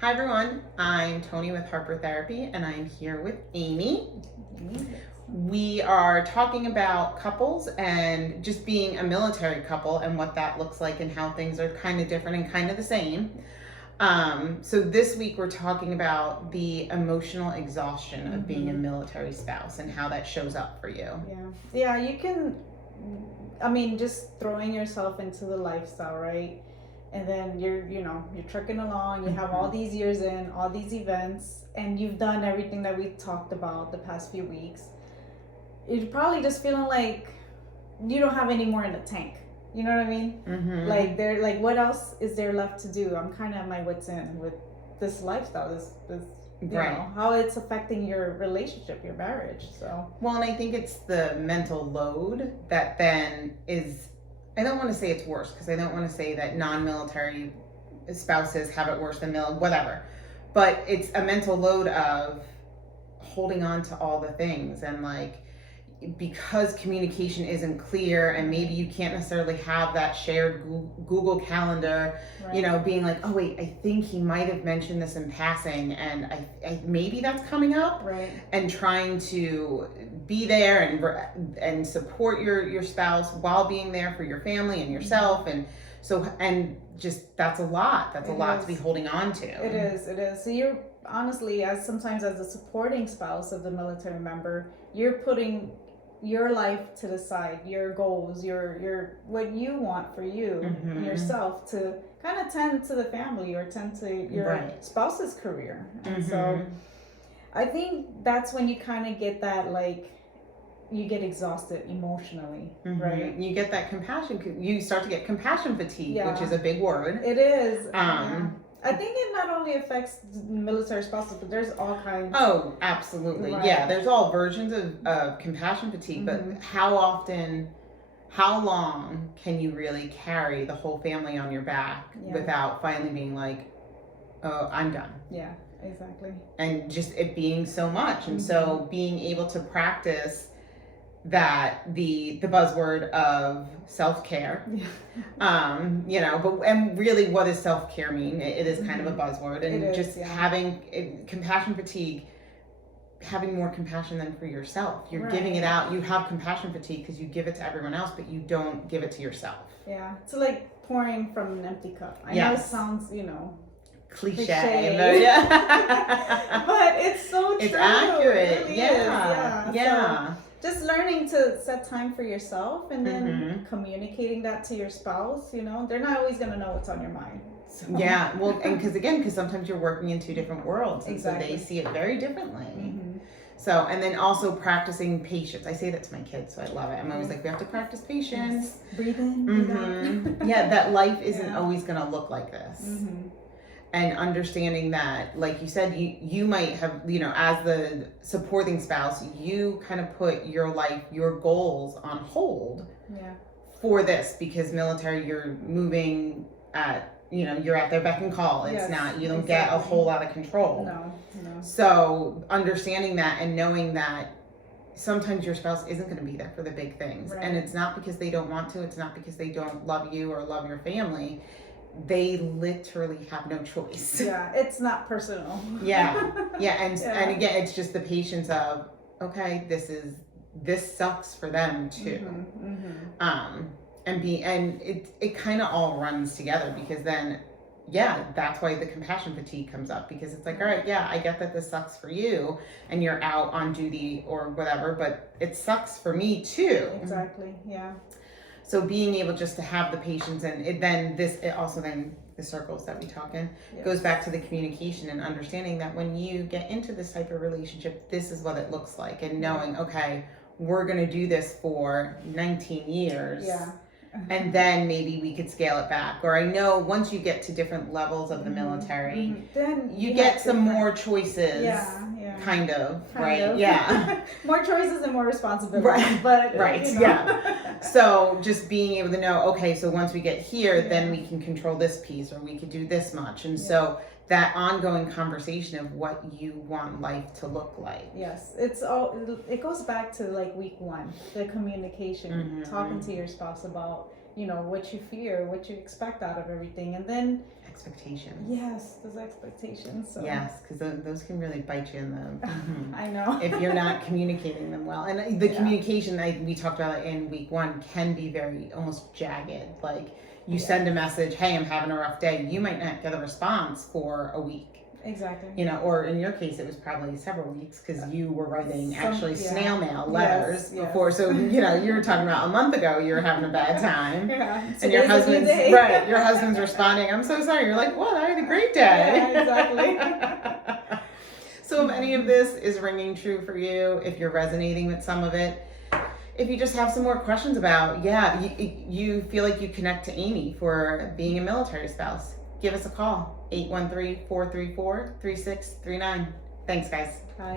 Hi everyone, I'm Tony with Harper Therapy and I'm here with Amy. We are talking about couples and just being a military couple and what that looks like and how things are kind of different and kind of the same. So this week we're talking about the emotional exhaustion of being a military spouse and how that shows up for you. Yeah, you can, just throwing yourself into the lifestyle, right? And then you're trucking along, you have all these years in, all these events, and you've done everything that we talked about the past few weeks. You're probably just feeling like you don't have any more in the tank. You know what I mean? Like what else is there left to do? I'm kind of at my wit's end with this lifestyle, this you know, how it's affecting your relationship, your marriage. So well, and I think it's the mental load that then is, I don't want to say it's worse because I don't want to say that non-military spouses have it worse than whatever, but it's a mental load of holding on to all the things, and like, because communication isn't clear and maybe you can't necessarily have that shared Google Calendar, being like, oh wait, I think he might have mentioned this in passing and I maybe that's coming up, and trying to be there and support your spouse while being there for your family and yourself, and just that's a lot to be holding on to. It is. So you're honestly, as a supporting spouse of the military member, you're putting your life to the side, your goals, your what you want for you and yourself, to kind of tend to the family or tend to your spouse's career. And so I think that's when you kind of get that, like, you get exhausted emotionally, right? You get that compassion, you start to get compassion fatigue, which is a big word. It is. I think it not only affects military spouses, but there's all kinds. Oh, absolutely. Yeah, there's all versions of compassion fatigue, but how long can you really carry the whole family on your back without finally being like, oh, I'm done? Yeah, exactly. And just it being so much. And so being able to practice that the buzzword of self-care, and really, what does self-care mean? It is kind of a buzzword, and having compassion fatigue, having more compassion than for yourself. You're giving it out. You have compassion fatigue because you give it to everyone else, but you don't give it to yourself. Yeah, it's like pouring from an empty cup. I know it sounds, cliche. But it's so true. It's accurate. It really is. So, just learning to set time for yourself, and then communicating that to your spouse. They're not always going to know what's on your mind. So. Yeah, well, and because sometimes you're working in two different worlds, and so they see it very differently. So, and then also practicing patience. I say that to my kids, so I love it. I'm always like, we have to practice patience. Breathe in, breathe out. Yeah, that life isn't always going to look like this. And understanding that, like you said, you might have, as the supporting spouse, you kind of put your life, your goals on hold for this, because military, you're moving at, you're at their beck and call. It's not, you don't get a whole lot of control. No. So understanding that and knowing that sometimes your spouse isn't going to be there for the big things. And it's not because they don't want to. It's not because they don't love you or love your family. They literally have no choice. Yeah, it's not personal. And again, it's just the patience of, okay, this sucks for them too. And it kind of all runs together, because then that's why the compassion fatigue comes up, because it's like, all right, I get that this sucks for you and you're out on duty or whatever, but it sucks for me too. Exactly. Yeah. So being able just to have the patience, and it also the circles that we talk in goes back to the communication and understanding that when you get into this type of relationship, this is what it looks like, and knowing, okay, we're going to do this for 19 years. Yeah. And then maybe we could scale it back. Or I know once you get to different levels of the military, then you get some more choices. Kind of. Yeah. More choices and more responsibilities. But So just being able to know, okay, so once we get here, then we can control this piece, or we could do this much. And so that ongoing conversation of what you want life to look like. Yes, it goes back to like week one, the communication, talking to your spouse about, what you fear, what you expect out of everything, and then Expectations. yes, those expectations. So Yes, because those can really bite you in the. I know. If you're not communicating them well, and the Yeah. communication we talked about it in week 1 can be very almost jagged. Like you Yeah. send a message, "Hey, I'm having a rough day." You might not get a response for a week. Exactly. Or in your case, it was probably several weeks because you were writing actually yeah. snail mail letters Yes. before. So you were talking about a month ago you were having a bad time, Yeah. and your Today's a new husband's day. right. Your husband's responding, "I'm so sorry." You're like, "What? I had a great day." Yeah, exactly. So if any of this is ringing true for you, if you're resonating with some of it, if you just have some more questions about, you feel like you connect to Amy for being a military spouse, give us a call, 813-434-3639. Thanks, guys. Bye.